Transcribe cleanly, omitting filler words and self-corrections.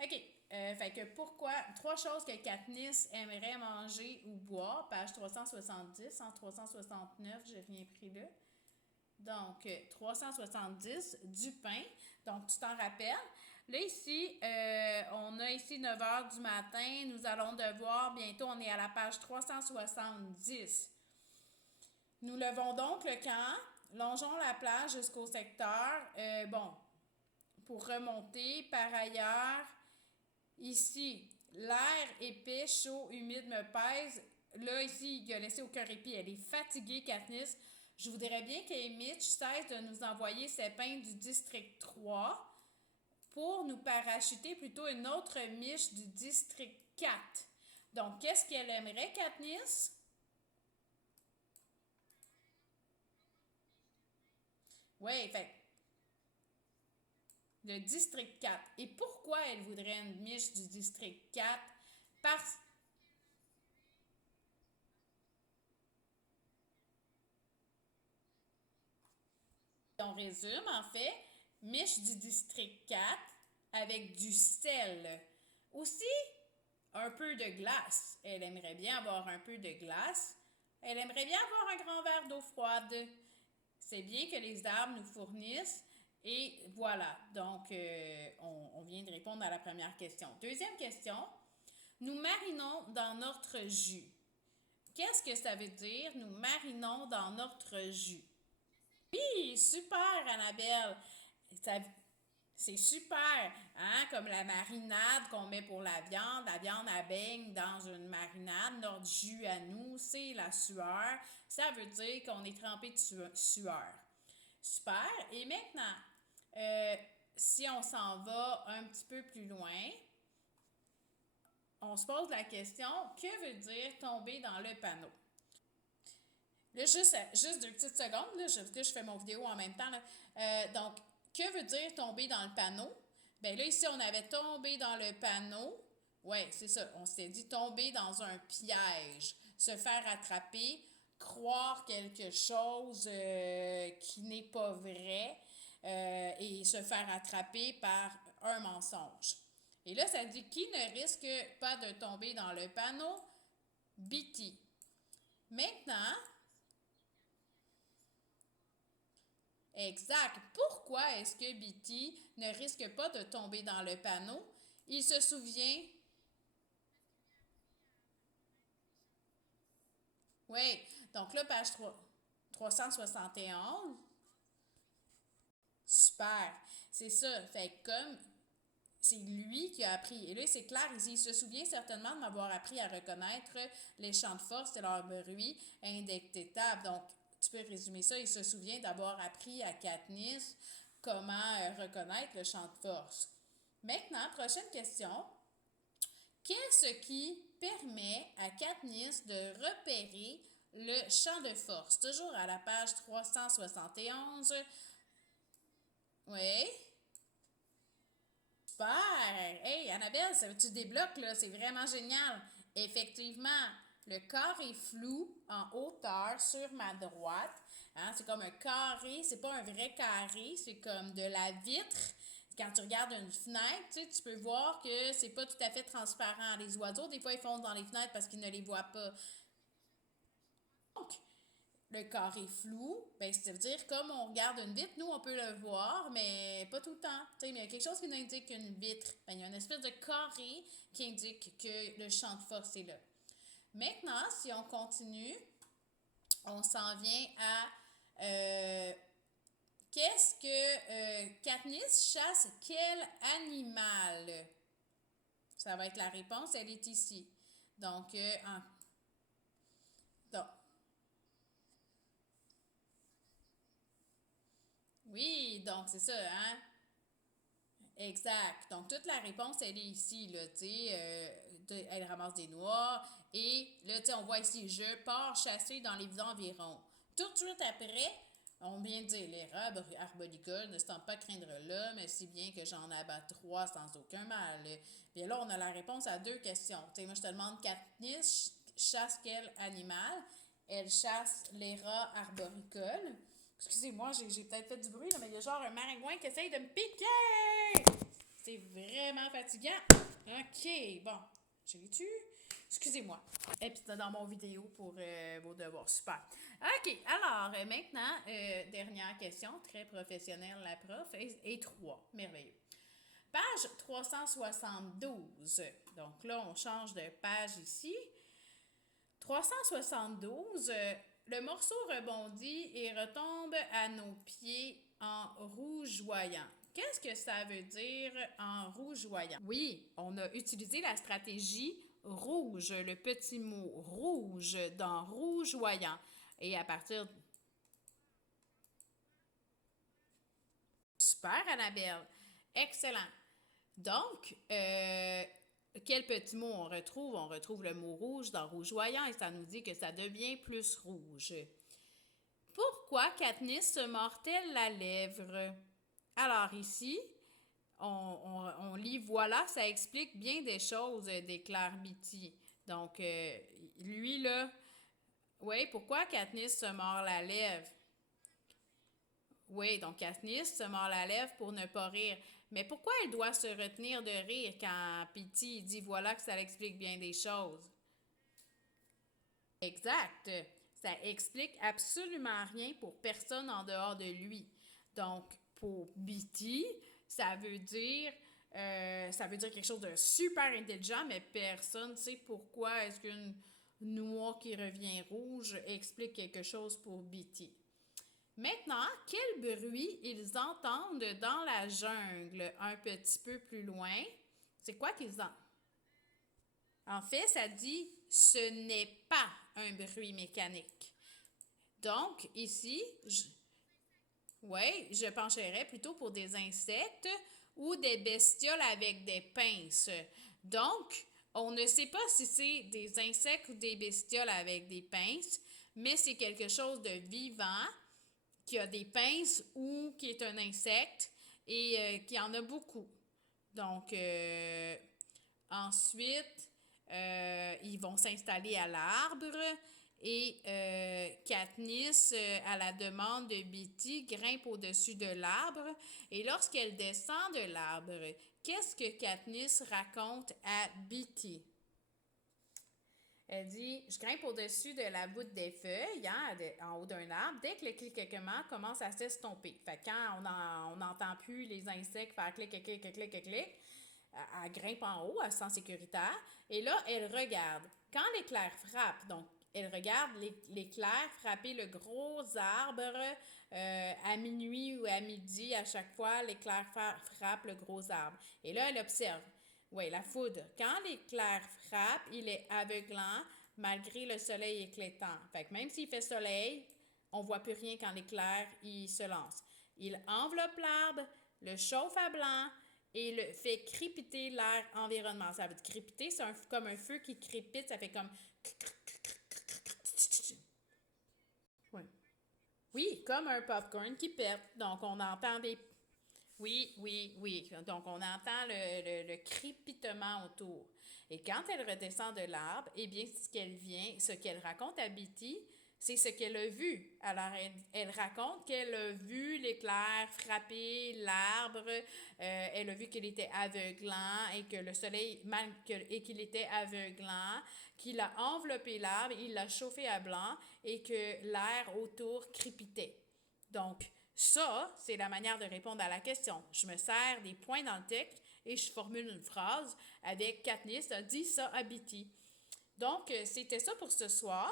OK. Fait que pourquoi? Trois choses que Katniss aimerait manger ou boire, page 370, en 369, j'ai rien pris là. Donc, 370, du pain. Donc, tu t'en rappelles. Là, ici, on a ici 9 heures du matin. Nous allons devoir, bientôt, on est à la page 370. Nous levons donc le camp, longeons la plage jusqu'au secteur. Bon, pour remonter, par ailleurs, ici, l'air épais, chaud, humide me pèse. Là, ici, il a laissé aucun répit. Elle est fatiguée, Katniss. Je voudrais bien que Mitch cesse de nous envoyer ses pains du district 3 pour nous parachuter plutôt une autre miche du district 4. Donc, qu'est-ce qu'elle aimerait, Katniss? Oui, fait le district 4. Et pourquoi elle voudrait une miche du district 4? Parce qu'on résume, en fait, miche du district 4 avec du sel. Aussi, un peu de glace. Elle aimerait bien avoir un peu de glace. Elle aimerait bien avoir un grand verre d'eau froide. C'est bien que les arbres nous fournissent. Et voilà, donc on vient de répondre à la première question. Deuxième question, nous marinons dans notre jus. Qu'est-ce que ça veut dire, nous marinons dans notre jus? Oui, super, Annabelle. Ça- c'est super, hein? Comme la marinade qu'on met pour la viande. La viande, elle baigne dans une marinade. Notre jus à nous, c'est la sueur. Ça veut dire qu'on est trempé de sueur. Super. Et maintenant, euh, si on s'en va un petit peu plus loin, on se pose la question, que veut dire tomber dans le panneau? Là, juste deux petites secondes, là, je fais mon vidéo en même temps. Là. Donc, que veut dire tomber dans le panneau? Ben là, ici, on avait tombé dans le panneau. Ouais, c'est ça. On s'est dit tomber dans un piège, se faire attraper, croire quelque chose qui n'est pas vrai et se faire attraper par un mensonge. Et là, ça dit qui ne risque pas de tomber dans le panneau? Bitty. Maintenant, exact. Pourquoi est-ce que Bitty ne risque pas de tomber dans le panneau? Il se souvient. Oui. Donc là, page 371. Super. C'est ça. Fait que comme c'est lui qui a appris. Et là, c'est clair, il se souvient certainement de m'avoir appris à reconnaître les champs de force et leur bruit indétectable. Donc, tu peux résumer ça. Il se souvient d'avoir appris à Katniss comment reconnaître le champ de force. Maintenant, prochaine question. Qu'est-ce qui permet à Katniss de repérer le champ de force? Toujours à la page 371. Oui. Super! Hey, Annabelle, tu débloques, là, c'est vraiment génial. Effectivement, le corps est flou en hauteur sur ma droite. Hein, c'est comme un carré, c'est pas un vrai carré, c'est comme de la vitre. Quand tu regardes une fenêtre, tu peux voir que c'est pas tout à fait transparent. Les oiseaux, des fois, ils fondent dans les fenêtres parce qu'ils ne les voient pas. Donc, le carré flou, ben, ça veut dire comme on regarde une vitre, nous on peut le voir, mais pas tout le temps. Mais il y a quelque chose qui nous indique une vitre. Ben, il y a une espèce de carré qui indique que le champ de force est là. Maintenant, si on continue, on s'en vient à qu'est-ce que Katniss chasse quel animal? Ça va être la réponse, elle est ici. Donc, donc oui, donc c'est ça, hein? Exact. Donc, toute la réponse, elle est ici, là, tu sais, elle ramasse des noix, et là, tu sais, on voit ici, je pars chasser dans les environs. Tout de suite après, on vient de dire, les robes arboricoles ne semblent pas craindre l'homme, si bien que j'en abats trois sans aucun mal. Bien là, on a la réponse à deux questions. Tu sais, moi, je te demande, Katniss chasse quel animal? Elle chasse les rats arboricoles. Excusez-moi, j'ai peut-être fait du bruit, là, mais il y a genre un maringouin qui essaye de me piquer! c'est vraiment fatigant. OK, bon, j'ai-tu? Excusez-moi. Et puis, dans mon vidéo pour vos devoirs. Super. OK, alors, maintenant, dernière question, très professionnelle, la prof, et 3. Merveilleux. Page 372. Donc là, on change de page ici. 372, le morceau rebondit et retombe à nos pieds en rougeoyant. Qu'est-ce que ça veut dire en rougeoyant? Oui, on a utilisé la stratégie rouge, le petit mot rouge dans rougeoyant. Et à partir... Super, Annabelle. Excellent. Donc, quel petit mot on retrouve? On retrouve le mot rouge dans rougeoyant et ça nous dit que ça devient plus rouge. Pourquoi Katniss se mord-elle la lèvre? Alors ici, on lit « Voilà, ça explique bien des choses », déclare Beetee. Donc, lui, là, oui, pourquoi Katniss se mord la lèvre? Oui, donc Katniss se mord la lèvre pour ne pas rire. Mais pourquoi elle doit se retenir de rire quand Beetee dit « Voilà que ça explique bien des choses ». Exact. Ça explique absolument rien pour personne en dehors de lui. Donc, pour Beetee, ça veut dire quelque chose de super intelligent, mais personne ne sait pourquoi est-ce qu'une noix qui revient rouge explique quelque chose pour Beetee. Maintenant, quel bruit ils entendent dans la jungle un petit peu plus loin? C'est quoi qu'ils entendent? En fait, ça dit « ce n'est pas un bruit mécanique ». Donc, ici, je pencherais plutôt pour des insectes ou des bestioles avec des pinces. Donc, on ne sait pas si c'est des insectes ou des bestioles avec des pinces, mais c'est quelque chose de vivant qui a des pinces ou qui est un insecte et qui en a beaucoup. Donc, ensuite, ils vont s'installer à l'arbre et Katniss, à la demande de Beetee, grimpe au-dessus de l'arbre et lorsqu'elle descend de l'arbre, qu'est-ce que Katniss raconte à Beetee? Elle dit « Je grimpe au-dessus de la voûte des feuilles, en haut d'un arbre, dès que le cliquetement commence à s'estomper. » Fait que quand on n'entend plus les insectes faire clic, clic, clic, clic, clic, clic, elle grimpe en haut, elle se sent sécuritaire. Et là, elle regarde. Quand l'éclair frappe, donc elle regarde l'éclair frapper le gros arbre à minuit ou à midi. À chaque fois, l'éclair frappe le gros arbre. Et là, elle observe. Oui, la foudre. Quand l'éclair frappe, il est aveuglant malgré le soleil éclatant. Fait que même s'il fait soleil, on ne voit plus rien quand l'éclair il se lance. Il enveloppe l'arbre, le chauffe à blanc et le fait crépiter l'air environnement. Ça veut dire crépiter, c'est comme un feu qui crépite, ça fait comme... Oui, oui, comme un popcorn qui pète. Donc, on entend des... Oui, oui, oui. Donc, on entend le crépitement autour. Et quand elle redescend de l'arbre, eh bien, ce qu'elle raconte à Beetee, c'est ce qu'elle a vu. Alors, elle raconte qu'elle a vu l'éclair frapper l'arbre, elle a vu qu'il était aveuglant et que le soleil, et qu'il était aveuglant, qu'il a enveloppé l'arbre, il l'a chauffé à blanc et que l'air autour crépitait. Donc, ça, c'est la manière de répondre à la question. Je me sers des points dans le texte et je formule une phrase avec Katniss a dit ça à Beetee. Donc, c'était ça pour ce soir.